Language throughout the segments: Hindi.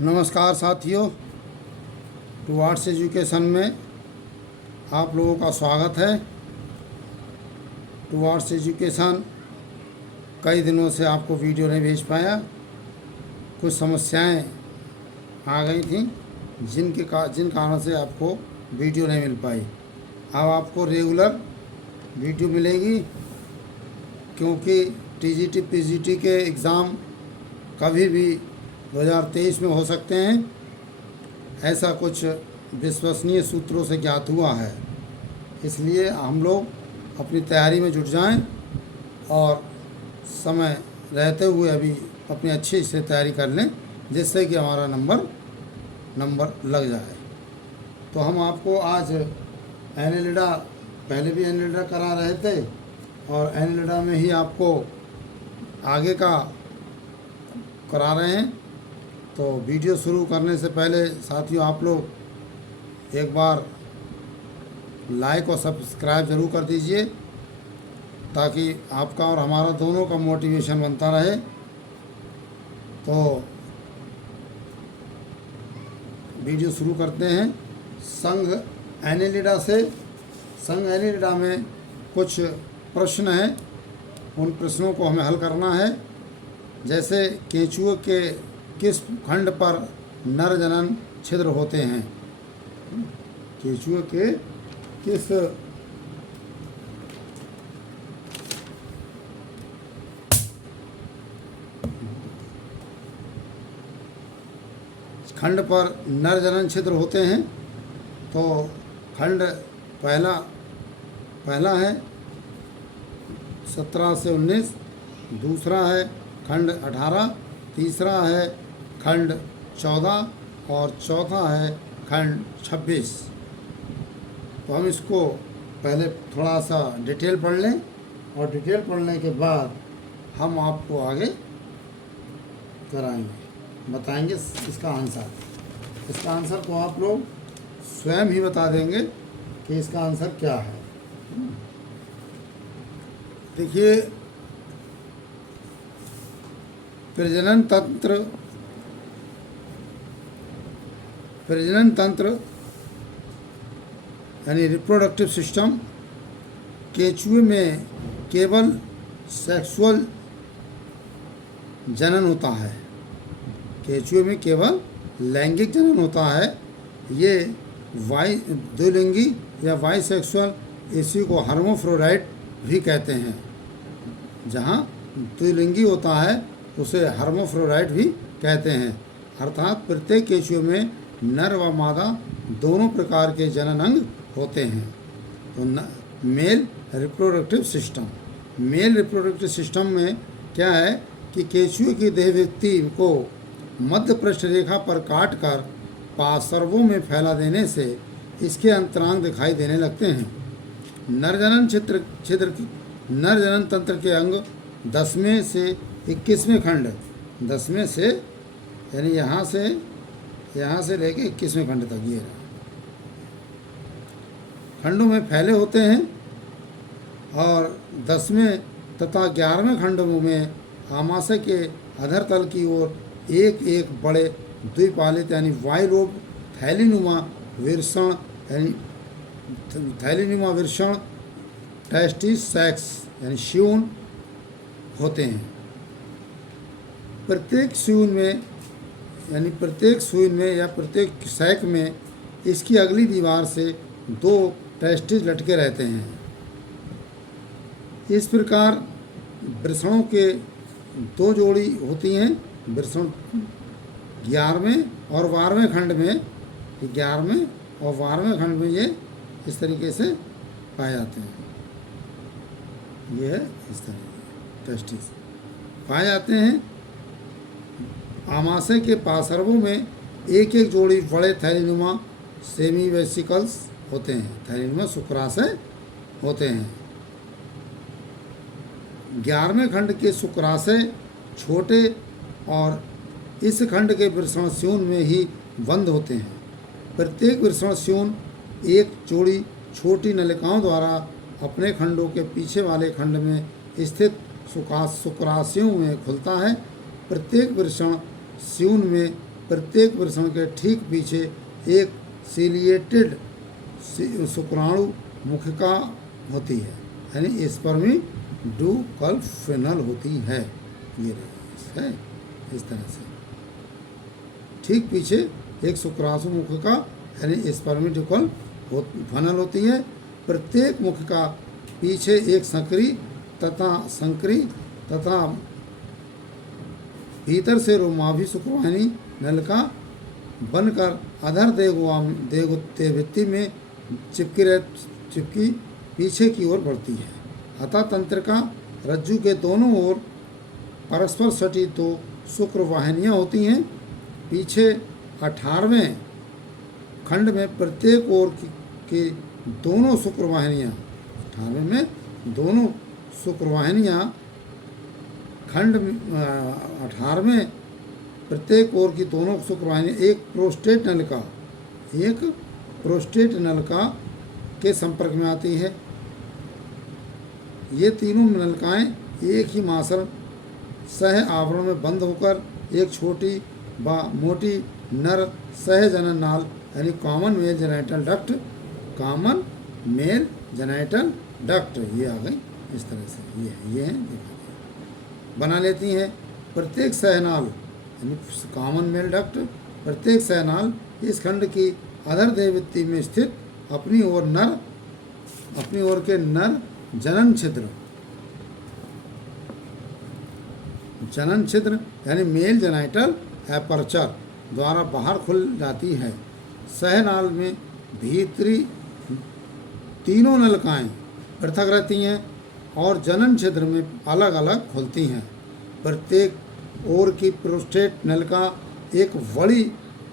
नमस्कार साथियों, टुवार्ड्स एजुकेशन में आप लोगों का स्वागत है। टुवार्ड्स एजुकेशन कई दिनों से आपको वीडियो नहीं भेज पाया, कुछ समस्याएं आ गई थी जिन कारण से आपको वीडियो नहीं मिल पाई। अब आपको रेगुलर वीडियो मिलेगी क्योंकि टीजीटी पीजीटी के एग्ज़ाम कभी भी 2023 में हो सकते हैं, ऐसा कुछ विश्वसनीय सूत्रों से ज्ञात हुआ है। इसलिए हम लोग अपनी तैयारी में जुट जाएं और समय रहते हुए अभी अपनी अच्छी से तैयारी कर लें, जिससे कि हमारा नंबर लग जाए। तो हम आपको आज एनएलिडा, पहले भी एनएलिडा करा रहे थे और एनएलिडा में ही आपको आगे का करा रहे हैं। तो वीडियो शुरू करने से पहले साथियों, आप लोग एक बार लाइक और सब्सक्राइब ज़रूर कर दीजिए, ताकि आपका और हमारा दोनों का मोटिवेशन बनता रहे। तो वीडियो शुरू करते हैं संघ एनएलिडा से। संघ एनएलिडा में कुछ प्रश्न हैं, उन प्रश्नों को हमें हल करना है। जैसे केंचुए के किस खंड पर नर जनन छिद्र होते हैं? केंचुए के किस खंड पर नर जनन छिद्र होते हैं? तो खंड पहला है 17 से 19, दूसरा है खंड 18, तीसरा है खंड 14 और चौथा है खंड 26। तो हम इसको पहले थोड़ा सा डिटेल पढ़ लें और डिटेल पढ़ने के बाद हम आपको आगे कराएंगे, बताएंगे इसका आंसर। इसका आंसर को आप लोग स्वयं ही बता देंगे कि इसका आंसर क्या है। देखिए, प्रजनन तंत्र यानी रिप्रोडक्टिव सिस्टम केंचुए में केवल सेक्सुअल जनन होता है। केंचुए में केवल लैंगिक जनन होता है। ये द्विलिंगी या बाइसेक्सुअल, इसी को हर्माफ्रोडाइट भी कहते हैं। जहाँ द्विलिंगी होता है उसे हर्माफ्रोडाइट भी कहते हैं। अर्थात प्रत्येक केंचुए में नर व मादा दोनों प्रकार के जनन अंग होते हैं। तो मेल रिप्रोडक्टिव सिस्टम में क्या है कि केंचुए की देहव्यक्ति को मध्य पृष्ठ रेखा पर काट कर पार्श्वों में फैला देने से इसके अंतरांग दिखाई देने लगते हैं। नर जनन तंत्र के अंग 10वें से 21वें खंड, 10वें से यानी यहाँ से लेके 21वें खंड तक ये खंडों में फैले होते हैं और 10वें तथा 11वें खंडों में आमाशय के अधर तल की ओर एक एक बड़े द्विपालित यानी वाइलोब थैलीनुमा विषण टेस्टिस सैक्स यानी श्यून होते हैं। प्रत्येक श्यून में या प्रत्येक सैक में इसकी अगली दीवार से 2 टेस्टिस लटके रहते हैं। इस प्रकार वृषणों के 2 जोड़ी होती हैं। वृषण 11वें और 12वें खंड में, 11वें और 12वें खंड में ये इस तरीके से पाए जाते हैं। ये है इस तरह टेस्टिस पाए जाते हैं। आमाशय के पार्श्वों में एक एक जोड़ी बड़े थैलीनुमा सेमी वेसिकल्स होते हैं, थैलीनुमा शुक्राशय होते हैं। 11वें खंड के शुक्राशय छोटे और इस खंड के वृषण श्यून में ही बंद होते हैं। प्रत्येक वृषण श्यून एक जोड़ी छोटी नलिकाओं द्वारा अपने खंडों के पीछे वाले खंड में स्थित शुक्राशयों में खुलता है। प्रत्येक वृषण श्यून में प्रत्येक वृषण के ठीक पीछे एक सीलिएटेड शुक्राणु मुखिका होती है, यानी स्पर्मिडुकल फिनल होती है। ये है इस तरह से, ठीक पीछे एक शुक्राणु मुखिका यानी स्पर्मिडुकल फनल होती है। प्रत्येक मुखिका पीछे एक संकरी तथा भीतर से रोमाभी शुक्रवाहिनी नलिका बनकर अधर देवभित्ति में चिपकी पीछे की ओर बढ़ती है। अतः तंत्रिका रज्जु के दोनों ओर परस्पर सटी दो शुक्रवाहिनियाँ होती हैं। पीछे 18वें खंड में प्रत्येक ओर की दोनों शुक्रवाहिनियाँ 18वें में दोनों शुक्रवाहिनियाँ खंड 18वें प्रत्येक ओर की दोनों शुक्रवाहिनियाँ एक प्रोस्टेट नलिका के संपर्क में आती है। ये तीनों नलिकाएं एक ही मांसल सह आवरण में बंद होकर एक छोटी व मोटी नर सहजनन नाल यानी कॉमन मेल जेनाइटल डक्ट ये आ गई इस तरह से, ये है बना लेती हैं। प्रत्येक सहनाल यानी कॉमन मेल डक्ट, प्रत्येक सहनाल इस खंड की अधर देवभित्ति में स्थित अपनी ओर के नर जनन छिद्र यानी मेल जेनाइटल एपर्चर द्वारा बाहर खुल जाती है। सहनाल में भीतरी तीनों नलिकाएं पृथक रहती हैं और जनन छिद्र में अलग अलग खुलती हैं। प्रत्येक ओर की प्रोस्टेट नलिका एक बड़ी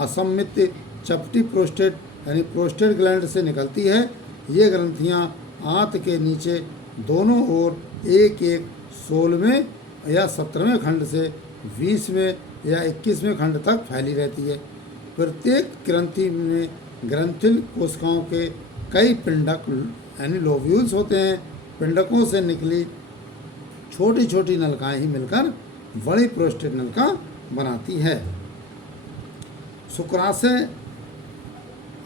असममित चपटी प्रोस्टेट यानी प्रोस्टेट ग्लैंड से निकलती है। ये ग्रंथियां आंत के नीचे दोनों ओर एक 16वें या 17वें खंड से 20वें या 21वें खंड तक फैली रहती है। प्रत्येक ग्रंथि में ग्रंथिल कोशिकाओं के कई पिंडक यानी लोब्यूल्स होते हैं। पिंडकों से निकली छोटी छोटी नलिकाएं ही मिलकर बड़ी प्रोस्टेट नलिका बनाती है। शुक्राशय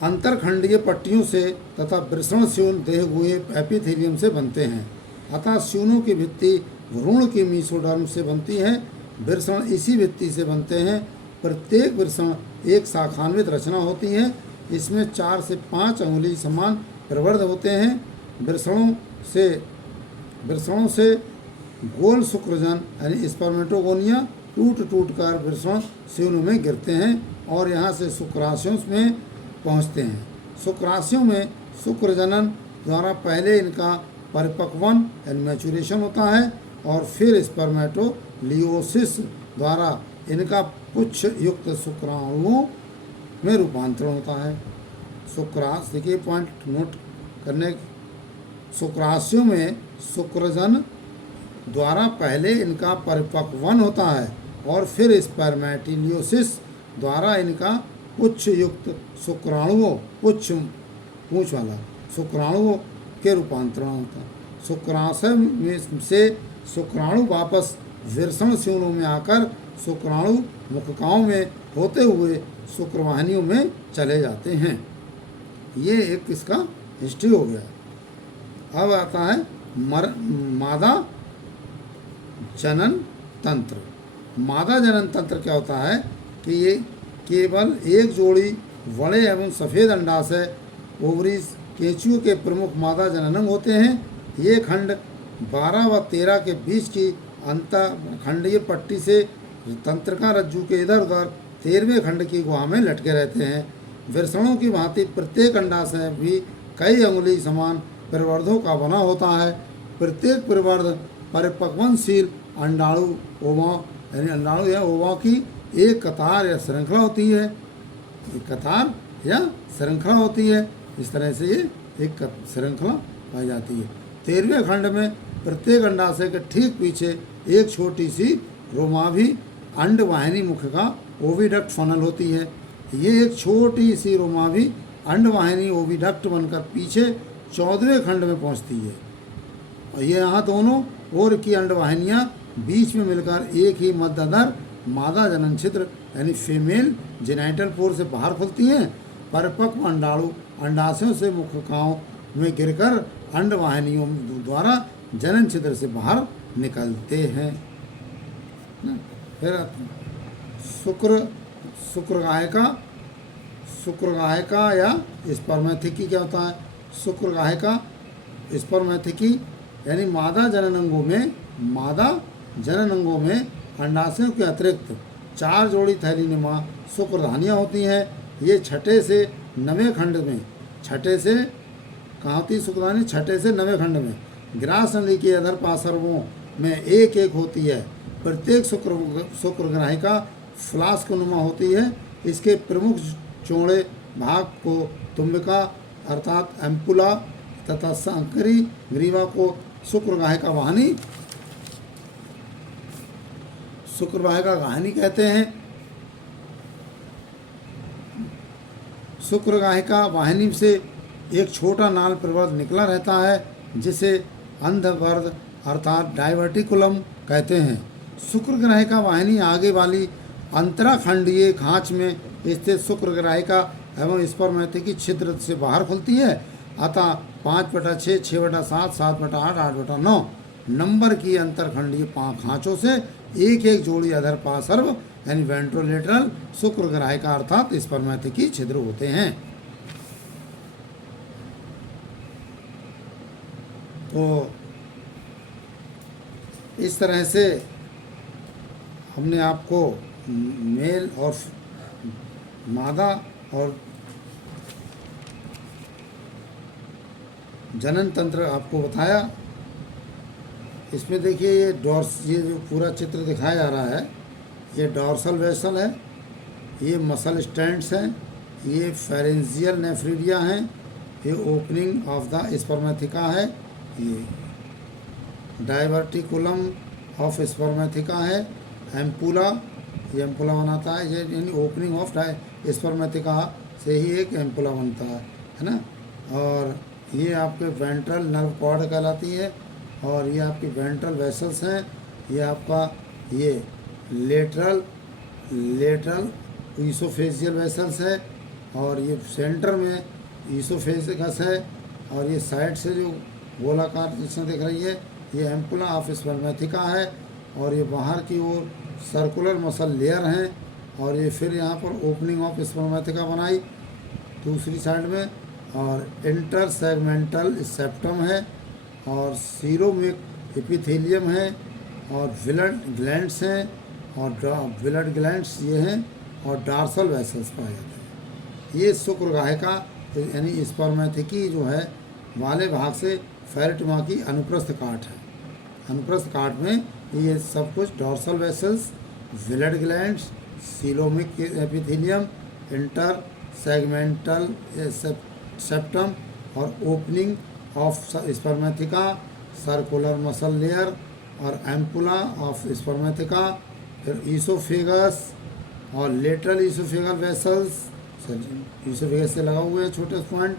अंतरखंडीय पट्टियों से तथा वृषण स्यून देह गुहे एपिथेलियम से बनते हैं। अतः स्यूनों की भित्ति भ्रूण की मीसोडर्म से बनती है। वृषण इसी भित्ति से बनते हैं। प्रत्येक वृषण एक शाखान्वित रचना होती है। इसमें 4 से 5 अंगुली समान प्रवर्ध होते हैं। वृषणों से गोल शुक्रजन यानी स्पर्मेटोगोनिया टूट कर वृषण स्यूनों में गिरते हैं और यहाँ से शुक्राशयों में पहुँचते हैं। शुक्राशयों में शुक्रजनन द्वारा पहले इनका परिपक्वन यानी मैचुरेशन होता है और फिर स्पर्मेटोलियोसिस द्वारा इनका पुच्छ युक्त शुक्राणुओं में रूपांतरण होता है। शुक्राश देखिए पॉइंट नोट करने, शुक्राशयों में शुक्रजन द्वारा पहले इनका परिपक्वन होता है और फिर स्पर्मेटोलियोसिस द्वारा इनका पुच्छ युक्त शुक्राणुओं पूंछ वाला शुक्राणुओं के रूपांतरण होता है। शुक्राशय में से शुक्राणु वापस वृषण स्यूनों में आकर शुक्राणु मुखिकाओं में होते हुए शुक्रवाहिनियों में चले जाते हैं। ये एक इसका हिस्ट्री हो गया। अब आता है मादा जनन तंत्र। मादा जनन तंत्र क्या होता है कि ये केवल एक जोड़ी बड़े एवं सफ़ेद अंडाशय ओवरीज केंचुओं के प्रमुख मादा जननंग होते हैं। ये खंड 12 व 13 के बीच की अंतखंडीय पट्टी से तंत्रिका रज्जु के इधर उधर 13वें खंड की गुहा में लटके रहते हैं। वृषणों की भांति प्रत्येक अंडाशय भी कई अंगुली समान परिवर्धों का बना होता है। प्रत्येक परिवर्ध परिपक्वनशील अंडाणु ओवा यानी अंडाणु या ओवा की एक कतार या श्रृंखला होती है। एक कतार या श्रृंखला होती है। इस तरह से ये एक श्रृंखला पाई जाती है। 13वें खंड में प्रत्येक अंडाशय के ठीक पीछे एक छोटी सी रोमाभी अंडवाहिनी मुखिका ओविडक्ट फनल होती है। ये एक छोटी सी रोमाभी अंडवाहिनी ओविडक्ट बनकर पीछे 14वें खंड में पहुंचती है और ये यहाँ दोनों ओर की अंडवाहिनियाँ बीच में मिलकर एक ही मध्यधर मादा जनन छिद्र यानी फीमेल जेनाइटल पोर से बाहर खुलती हैं। परिपक्व अंडाणु अंडाशयों से मुखकाओं में गिरकर अंडवाहिनियों द्वारा जनन छिद्र से बाहर निकलते हैं। फिर शुक्रगाहिका या स्पर्मेथिकी क्या होता है? शुक्रगाहिका स्पर्मेथिकी यानी मादा जनन अंगों में अंडाशयों के अतिरिक्त 4 जोड़ी थैलीनुमा शुक्रधानियाँ होती हैं। ये छठे से 9वें खंड में, छठे से कहाँ होती है शुक्रधानी? छठे से 9वें खंड में ग्रास नली के अधर पार्श्वों में एक एक होती है। प्रत्येक शुक्रग्राहिका फ्लास्कनुमा होती है। इसके प्रमुख चौड़े भाग को तुम्बिका अर्थात एम्पुला तथा संकरी ग्रीवा को शुक्रगाहिका वाहिनी कहते हैं। शुक्रगाहिका वाहिनी से एक छोटा नाल प्रवर्ध निकला रहता है जिसे अंधवर्ध अर्थात डाइवर्टिकुलम कहते हैं। शुक्रग्राहिका वाहिनी आगे वाली अंतराखंडीय खांच में स्थित शुक्रग्राहिका एवं स्पर्मेथिकी छिद्र से बाहर खुलती है। अतः 5/6, 6/7, 7/8, 8/9 नंबर की अंतरखंडीय खांचों से एक एक जोड़ी अधर पार्श्व यानी वेंट्रोलेटरल शुक्रग्राहिका अर्थात स्पर्मेथिकी छिद्र होते हैं। तो इस तरह से हमने आपको मेल और मादा और जनन तंत्र आपको बताया। इसमें देखिए ये जो पूरा चित्र दिखाया जा रहा है ये डॉर्सल वेसल है, ये मसल स्टैंड्स हैं, ये फेरेंजियल नेफ्रीडिया हैं, ये ओपनिंग ऑफ द स्पर्मेथिका है, ये डाइवर्टिकुलम ऑफ स्पर्मेथिका है, एम्पुला ये एम्पुला बनाता है, ये यानी ओपनिंग ऑफ स्पर्मेथिका से ही एक एम्पुला बनता है ना। और ये आपके वेंट्रल नर्व कॉर्ड कहलाती है और ये आपकी वेंट्रल वेसल्स हैं। ये आपका ये लेटरल ईसोफेजियल वेसल्स है और ये सेंटर में ईसोफेजिकस है और ये साइड से जो गोलाकार जिसमें दिख रही है ये एम्पुला ऑफ स्पर्मेथिका है और ये बाहर की ओर सर्कुलर मसल लेयर हैं और ये फिर यहाँ पर ओपनिंग ऑफ स्पर्मेथिका बनाई दूसरी साइड में और इंटर सेगमेंटल सेप्टम है और सीरोमिक एपिथेलियम है और विलड ग्लैंड्स हैं और विलड ग्लैंड्स ये हैं और डार्सल वेसल्स पाए जाते हैं। ये शुक्रगाहिका यानी स्पर्मेथिकी जो है वाले भाग से फेरेटिमा की अनुप्रस्थ काट है। अनुप्रस्थ काट में ये सब कुछ dorsal vessels, villed glands, coelomic epithelium, inter segmental septum और opening of spermatheca, circular muscle layer और एम्पुला ऑफ स्पर्मेथिका, फिर ईसोफेगस और लेटरल ईसोफेगल वेसल्स, ईसोफेगस से लगा हुए हैं छोटे पॉइंट,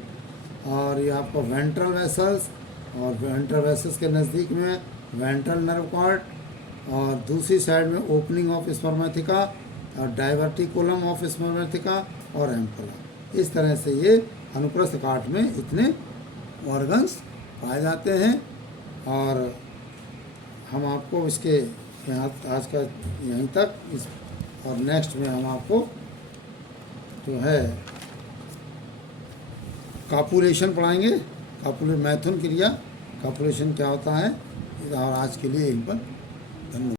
और ये आपका वेंट्रल वेसल्स और वेंट्रल वेसल्स के नज़दीक में वेंट्रल नर्व कॉर्ड और दूसरी साइड में ओपनिंग ऑफ स्पर्मेथिका और डाइवर्टिकुलम ऑफ स्पर्मेथिका और एम्पुला। इस तरह से ये अनुप्रस्थ काट में इतने ऑर्गन्स पाए जाते हैं और हम आपको इसके आज का यहीं तक इस और नेक्स्ट में हम आपको जो है कापुलेशन पढ़ाएंगे, मैथुन क्रिया, कापुलेशन क्या होता है, और आज के लिए यहीं पर